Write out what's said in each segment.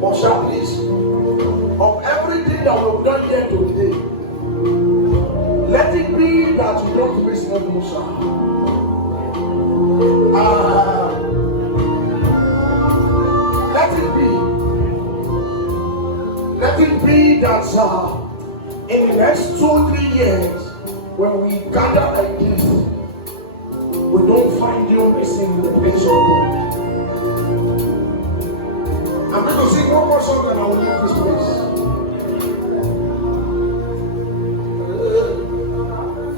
But shout this, of everything that we've done here today, let it be that we don't miss no Musa. Let it be that in the next 2-3 years, when we gather like this, we don't find you missing in the place of God. I'm going to sing one more song and I will leave this place.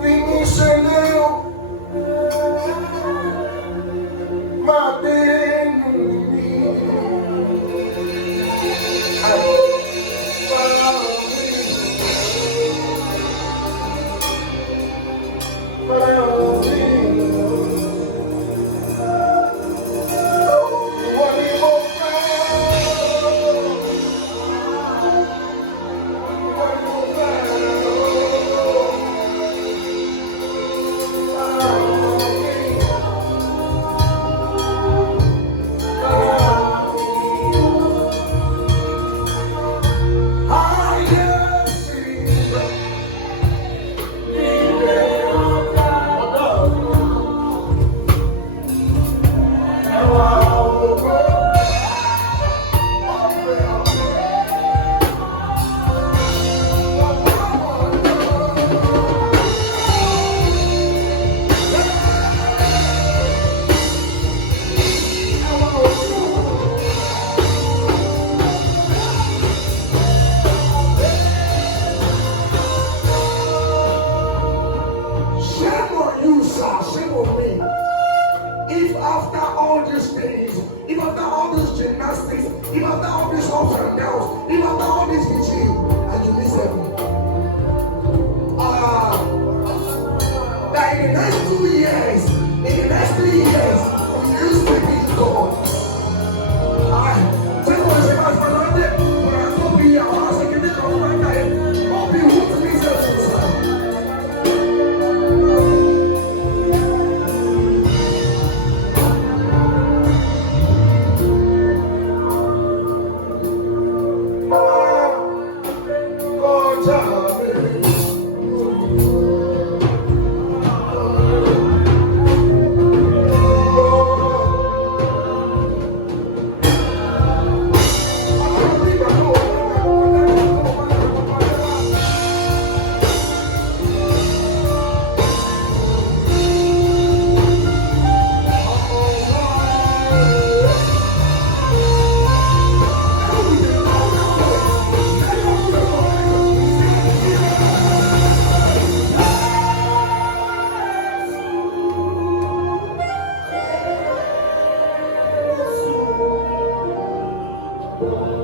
Fimi, Seun, my baby. Shame on me. If after all these things, if after all these gymnastics, if after all these ups and downs, if after all this teaching, and you miss me. That in the next 2 years, in the next 3 years, you still be God. Take what is about for London, but I don't be your house and give it to my time. Don't be who to me, Thank you.